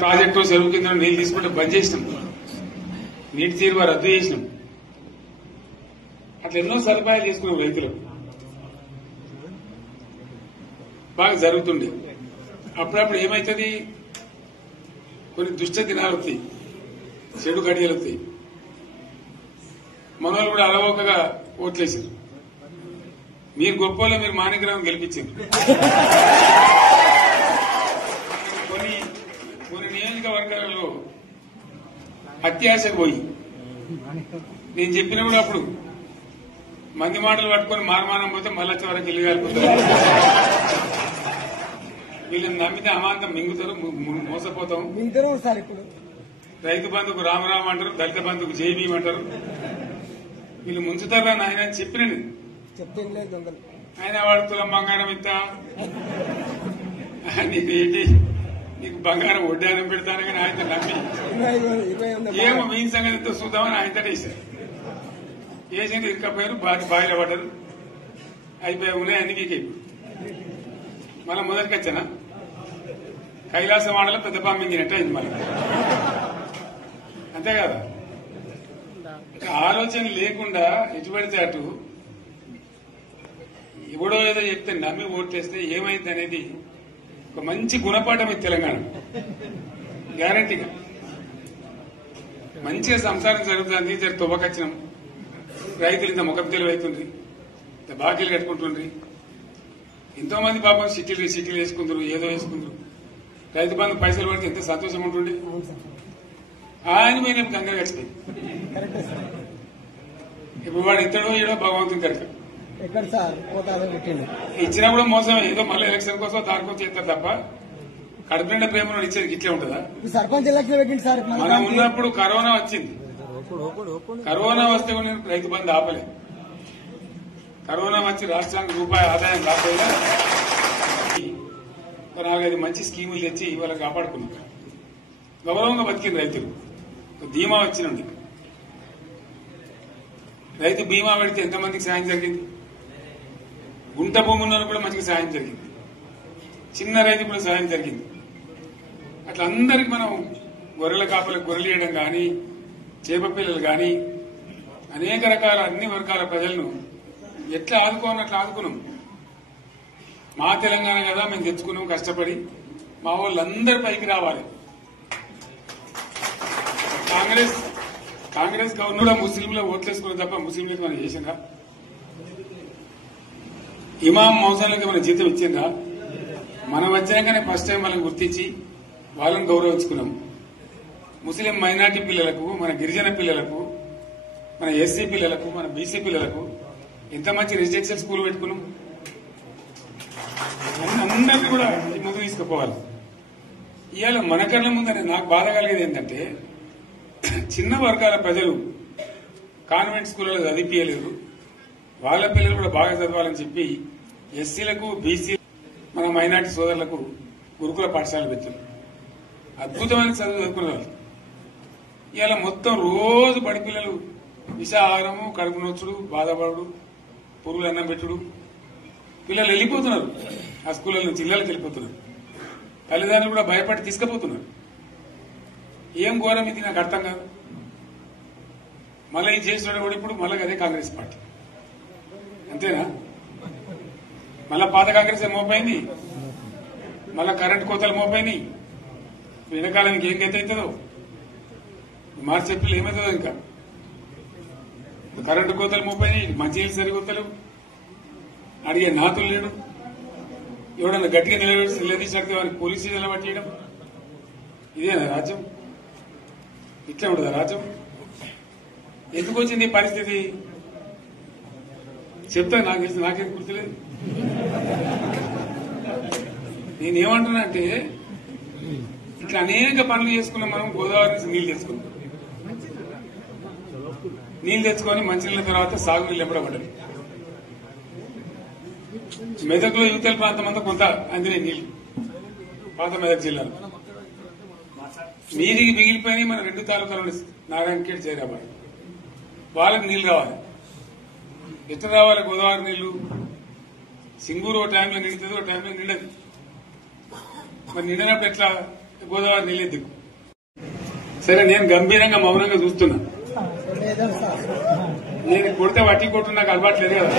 Project చెరువు కింద నీళ్లు తీసుకుంటే బంద్ చేసినాం, నీటి తీరువ రద్దు చేసినాం. అట్లా ఎన్నో సదుపాయాలు చేసుకున్నాం. రైతులకు బాగా జరుగుతుండే. అప్పుడప్పుడు ఏమవుతుంది, కొన్ని దుష్ట దినాలు వస్తాయి, చెడు గడియలు వస్తాయి. మనోళ్ళు కూడా అలవోకగా ఓట్లేసారు. మీరు గొప్పలో మీరు మాణిక్యరావు గెలిపించారు. కొన్ని నియోజకవర్గాలలో అత్యాశకు పోయి నేను చెప్పినప్పుడు అప్పుడు మంది మాటలు పట్టుకొని మారమానం పోతే మళ్ళీ వరకు ఇల్లు కాలిపోతారు. వీళ్ళని నమ్మితే అమాంతం మింగుతారు, మోసపోతాం. రైతు బంధుకు రామరామ అంటారు, దళిత బంధుకు జైబీం అంటారు. వీళ్ళు ముంచుతారా నాయన చెప్పిన ఆయన వాడు తులం బంగారం ఇస్తా, నీకు బంగారం వడ్డానం పెడతాను కానీ ఆయన నమ్మి ఏమో మీ సంగతితో చూద్దామని ఆయన వేశారు. వేసింది ఇరుకపోయారు, బావిలో పడ్డారు, అయిపోయి ఉన్నాయి అన్ని వీకే. మళ్ళా మొదటికి వచ్చానా కైలాసం ఆడలో పెద్ద పంపించినట్టు అయింది. మళ్ళీ అంతే కదా, ఆలోచన లేకుండా ఎటు పడితే అటు ఎవడో ఏదో చెప్తే నమ్మి ఓట్లేస్తే ఏమైంది అనేది ఒక మంచి గుణపాఠం ఇది తెలంగాణ. గ్యారంటీగా మంచిగా సంసారం జరుగుతుంది. జర తువ్వకచ్చినాం, రైతులు ఇంత ముఖం తెలివైతుండ్రి, ఇంత బాకీలు కట్టుకుంటుండ్రి. ఎంతో మంది పాపం సిటీలు వేసుకుంటారు, ఏదో వేసుకుంటారు. రైతు బంధు పైసలు పడితే ఎంత సంతోషం ఉంటుండే. ఆయన మీద గంగలు కట్టింది. ఇప్పుడు వాడు ఇతడో ఏడో భగవంతుని కనుక ఇచ్చినా కూడా మోసం. ఏదో మళ్ళీ ఎలక్షన్ కోసం దానికోసం చేస్తారు తప్ప కడుపు నిండా ప్రేమను ఇచ్చేది ఇట్లే ఉంటుందా? సర్పంచ్ ఎలక్షన్ పెట్టింది సార్. మనం ఉన్నప్పుడు కరోనా వచ్చింది. కరోనా వస్తే కూడా రైతు బంధు ఆపలేదు. కరోనా వచ్చి రాష్ట్రానికి రూపాయి ఆదాయం రాకపోయినా 4-5 మంచి స్కీములు తెచ్చి ఇవాళ కాపాడుకున్నాం. గౌరవంగా బతికింది రైతులు. బీమా వచ్చినండి. రైతు బీమా పెడితే ఎంతమందికి సాయం జరిగింది? గుంట భూమి ఉన్న కూడా మంచిగా సాయం జరిగింది. చిన్న రైతు కూడా సాయం జరిగింది. అట్లా అందరికి మనం గొర్రెల కాపలకు గొర్రెలు వేయడం కానీ, చేప పిల్లలు కానీ, అనేక రకాల అన్ని వర్గాల ప్రజలను ఎట్లా ఆదుకోవాలని అట్లా ఆదుకున్నాం. మా తెలంగాణ కదా మేము తెచ్చుకున్నాం కష్టపడి. మా వాళ్ళందరి పైకి రావాలి. కాంగ్రెస్ గవర్నర్ కూడా ముస్లింలు ఓట్లేసుకున్న తప్ప ముస్లింలకు మనం చేసిందా? ఇమాం మౌసాలకి మన జీతం ఇచ్చిందా? మనం వచ్చినాకనే ఫస్ట్ టైం వాళ్ళని గుర్తించి వాళ్ళని గౌరవించుకున్నాం. ముస్లిం మైనార్టీ పిల్లలకు, మన గిరిజన పిల్లలకు, మన ఎస్సీ పిల్లలకు, మన బీసీ పిల్లలకు ఎంత మంచి రెసిడెన్షియల్ స్కూల్ పెట్టుకున్నాం. అందరినీ కూడా ముందు తీసుకుపోవాలి. ఇవాళ మన కళ్ళ ముందని నాకు బాధ కలిగేది ఏంటంటే, చిన్న వర్గాల ప్రజలు కాన్వెంట్ స్కూళ్ళలో చదివించలేరు, వాళ్ళ పిల్లలు కూడా బాగా చదవాలని చెప్పి ఎస్సీలకు, బీసీ, మన మైనార్టీ సోదరులకు గురుకుల పాఠశాలలు పెట్టారు. అద్భుతమైన చదువు చదువుకునే వాళ్ళు. ఇవాళ మొత్తం రోజు బడి పిల్లలు విషాహారము, కడుపు నొచ్చుడు, బాధపడు, పురుగులు అన్నం పెట్టుడు. పిల్లలు వెళ్లిపోతున్నారు, ఆ స్కూళ్ళ నుంచి ఇళ్లకి వెళ్ళిపోతున్నారు. తల్లిదండ్రులు కూడా భయపడి తీసుకుపోతున్నారు. ఏం ఘోరం ఇది నాకు అర్థం కాదు. మళ్ళీ ఇది చేసిన కూడా ఇప్పుడు మళ్ళీ అదే కాంగ్రెస్ పార్టీ. అంతేనా? మళ్ళా పాత కాంగ్రెస్ మోపైంది, మళ్ళా కరెంటు కోతలు మోపైనాయి. వెనకాలం ఇంకేం గతి అవుతుందో మార్చి చెప్పి ఏమవుతుందో. ఇంకా కరెంటు కోతలు మోపైనాయి, మంచినీళ్ళు సరికొత్తలు, అడిగే నాతులు లేడు. ఎవడన్నా గట్టిగా నిలదీసినట్టు వారికి పోలీసు నిలబట్టేయడం. ఇదేనా రాజ్యం? ఇట్లా ఉండదా రాజ్యం? ఎందుకు వచ్చింది ఈ పరిస్థితి చెప్తా. నాకేం గుర్తులేదు. నేనేమంటున్నానంటే, ఇట్లా అనేక పనులు చేసుకున్నాం మనం. గోదావరి నుంచి నీళ్లు తెచ్చుకున్నాం. నీళ్లు తెచ్చుకొని మంచినీళ్ళ తర్వాత సాగునీళ్ళు ఎంబడబడ్డారు. మెదక్లో యువతల ప్రాంతం అంతా కొంత అందినే నీళ్లు, పాత మెదక్ జిల్లాలో. నీటికి మిగిలిపోయినాయి మన 2 తాలూకాలు, నారాయణఖేడ్, జైరాబాద్. వాళ్ళకి నీళ్లు కావాలి. ఎట్లా రావాలి గోదావరి నీళ్లు? సింగూరు ఓ టైంలో నిండుతుంది, ఓ టైంలో నిండదు. మరి నిండినప్పుడు ఎట్లా? గోదావరి నీళ్ళే దిక్కు. సరే, నేను గంభీరంగా మౌనంగా చూస్తున్నా. నేను కొడితే వట్టి కొట్టు నాకు అలవాట్లేదు కదా.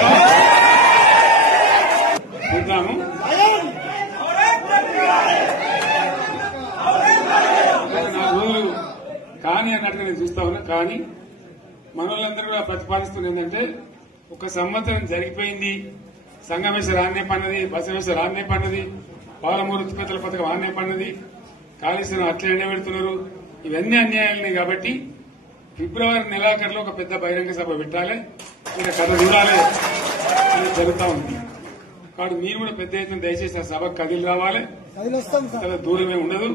చూద్దాము. నా రోజులు కానీ అన్నట్టుగా నేను చూస్తా ఉన్నా. కానీ మనోళ్ళందరూ కూడా ప్రతిపాదిస్తుంది ఏంటంటే, ఒక సంవత్సరం జరిగిపోయింది, సంగమేశ్వర ఆన్నే పన్నది, బసవేశ్వర ఆన్నే పన్నది, పాలమూరు ఉత్పత్తుల పథకం ఆన్నే పన్నది, కాళేశ్వరం అట్లే పెడుతున్నారు. ఇవన్నీ అన్యాయాలున్నాయి. కాబట్టి ఫిబ్రవరి నెలాఖరులో ఒక పెద్ద బహిరంగ సభ పెట్టాలి, ఇక్కడ కథ చూడాలి అని జరుగుతా ఉంది. కాబట్టి మీరు కూడా పెద్ద ఎత్తున దయచేసి ఆ సభకు కదిలి రావాలి. చాలా దూరమే ఉండదు.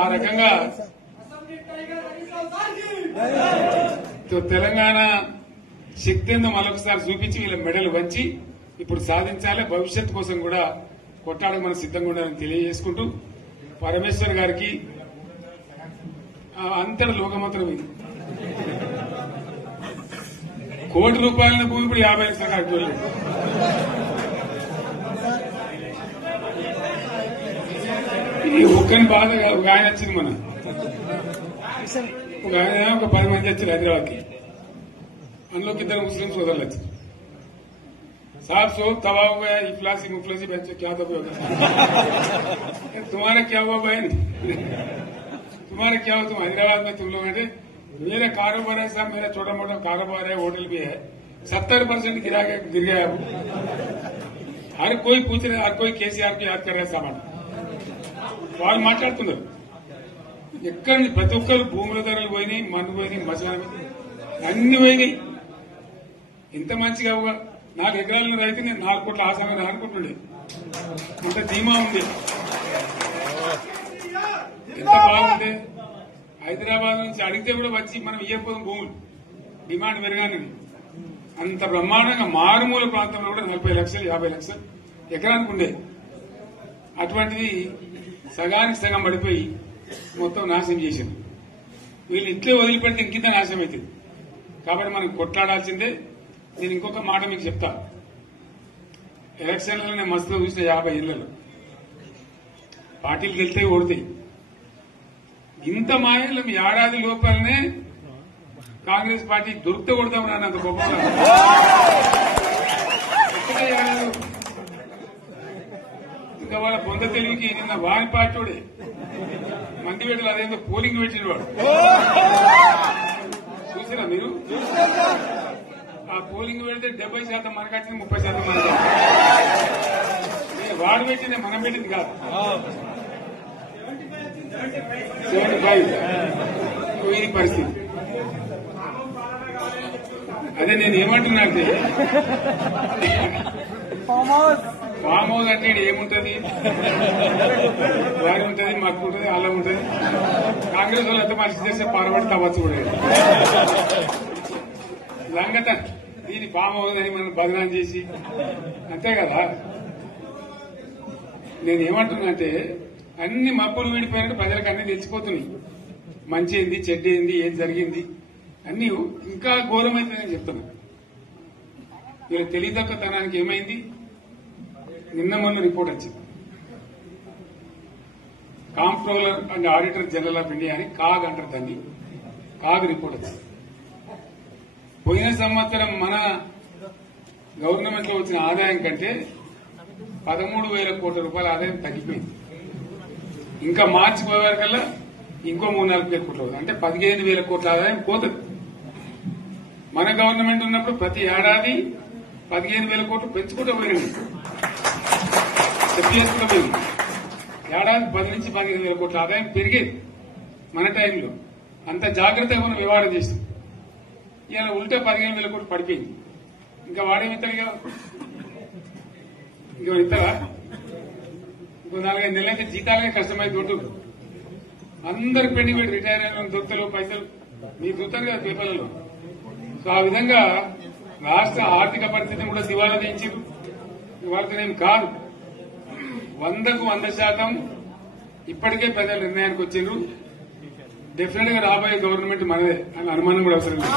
ఆ రకంగా తెలంగాణ శక్తి ఏందో మరొకసారి చూపించి వీళ్ళ మెడలు వంచి ఇప్పుడు సాధించాలి. భవిష్యత్తు కోసం కూడా కొట్టాడకు మనం సిద్ధంగా ఉండాలని తెలియజేసుకుంటూ, పరమేశ్వర్ గారికి అంతటి లోకమంత్రం ఇది. కోటి రూపాయల భూమి ఇప్పుడు 50 లక్షల కట్టుకోలేదు. ఈ ఒక్కని బాధ ఒక ఆయన వచ్చింది, మన ఒక ఆయన ఒక 10 మంది వచ్చారు హైదరాబాద్కి. అందులోకి 2 ముస్లిం సోదరులు వచ్చారు. साहब सो तबाह हो गया, इफलासी मुफलासी बच्चे क्या दबे होगा. तुम्हारा क्या हुआ बहन, तुम्हारा क्या हुआ, तुम हैदराबाद में तुम लोग हैं. मेरा कारोबार है साहब, मेरा छोटा मोटा कारोबार है, होटल भी है. 70% गिर गया. अब हर कोई पूछ रहे, हर कोई केसीआर को याद कर रहा है सामान. వాళ్ళు మాట్లాడుతున్నారు. ఎక్కడ ప్రతి ఒక్కరు భూముల ధరలు పోయినాయి, మన్ను పోయినాయి, మసాలా అన్ని పోయినాయి. ఇంత మంచిగా 4 ఎకరాల రైతు నేను 4 కోట్ల ఆసాగా అనుకుంటుండే. అంత ధీమా ఉంది, ఎంత బాగుంది. హైదరాబాద్ నుంచి అడిగితే కూడా వచ్చి మనం ఇవ్వకపోతాం భూములు, డిమాండ్ పెరగానే. అంత బ్రహ్మాండంగా మారుమూల ప్రాంతంలో కూడా 40 లక్షలు 50 లక్షలు ఎకరానికి ఉండే. అటువంటిది సగానికి సగం పడిపోయి మొత్తం నాశనం చేశారు. వీళ్ళు ఇంట్లో వదిలిపెడితే ఇంకింత నాశనం అవుతుంది. కాబట్టి మనం కొట్లాడాల్సిందే. నేను ఇంకొక మాట మీకు చెప్తా. ఎలక్షన్లలో నేను మస్తులో చూసిన 50 ఇళ్లలో పార్టీలు గెలితే ఓడితాయి. ఇంత మాయలు ఏడాది లోపలనే కాంగ్రెస్ పార్టీ దొరికితే కొడతాం రానంత గొప్ప. ఇంకా వాళ్ళ పొంద తెలివికి నిన్న వారి పార్టీడే మందిపేటలో అదేందో పోలింగ్ పెట్టిన వాడు చూసినా మీరు. ఆ పోలింగ్ పెడితే 70% మనకు వచ్చింది, 30% మనకి. వాడు పెట్టింది మనం పెట్టింది కాదు. 75 ఇది పరిస్థితి. అదే నేను ఏమంటున్నా అంటే, ఫామ్ హౌస్ అంటే ఏముంటది, వారి ఉంటది, మాకు ఉంటది, అలా ఉంటది. కాంగ్రెస్ వాళ్ళు ఎంత మంచి చేస్తే పాల్పడి తవ్వచ్చు కూడా లంగత. దీని ఫామ్ హౌస్ అని మనం బదనాం చేసి అంతే కదా. నేనేమంటున్నానంటే, అన్ని మబ్బులు విడిపోయినట్టు ప్రజలకు అన్ని తెలిసిపోతున్నాయి. మంచి ఏంది, చెడ్డ ఏంది, ఏం జరిగింది అన్ని ఇంకా ఘోరమైందని చెప్తున్నా. వీళ్ళ తెలియదక్కతనానికి ఏమైంది, నిన్న మొన్న రిపోర్ట్ వచ్చింది. Comptroller and auditor general of India అని కాగ్ అంటారు దాన్ని. కాగ్ రిపోర్ట్ వచ్చింది. పోయిన సంవత్సరం మన గవర్నమెంట్ లో వచ్చిన ఆదాయం కంటే 13,000 కోట్ల రూపాయల ఆదాయం తగ్గిపోయింది. ఇంకా మార్చి పోయేవరకల్లా ఇంకో 3-4 కోట్ల అంటే 15,000 కోట్ల ఆదాయం పోతుంది. మన గవర్నమెంట్ ఉన్నప్పుడు ప్రతి ఏడాది 15,000 కోట్లు పెంచుకుంటూ పోయింది, చెప్పేసుకుంటూ పోయింది. ఏడాది 10 నుంచి 15,000 కోట్ల ఆదాయం పెరిగేది మన టైంలో. అంత జాగ్రత్తగా మనం వ్యవహారం చేస్తాం. ఇలా ఉల్టా 15,000 కోట్లు పడిపోయింది. ఇంకా వాడేమిస్తాడుగా, ఇంకో ఇస్తారా? ఇంకో 4-5 నెలలైతే జీతాలే కష్టమైంది. అందరు పెండింగ్ పెట్టి రిటైర్ అయిన దొత్తలు పైసలు మీరు చూస్తారు కదా పేపర్లలో. సో ఆ విధంగా రాష్ట్ర ఆర్థిక పరిస్థితిని కూడా దివాలా తీయించారు. వాళ్ళతోనేం కాదు, 100కు 100% ఇప్పటికే ప్రజల నిర్ణయానికి వచ్చిండ్రు. డెఫినెట్ గా రాబోయే గవర్నమెంట్ మనదే అని అనుమానం కూడా అవసరం లేదు.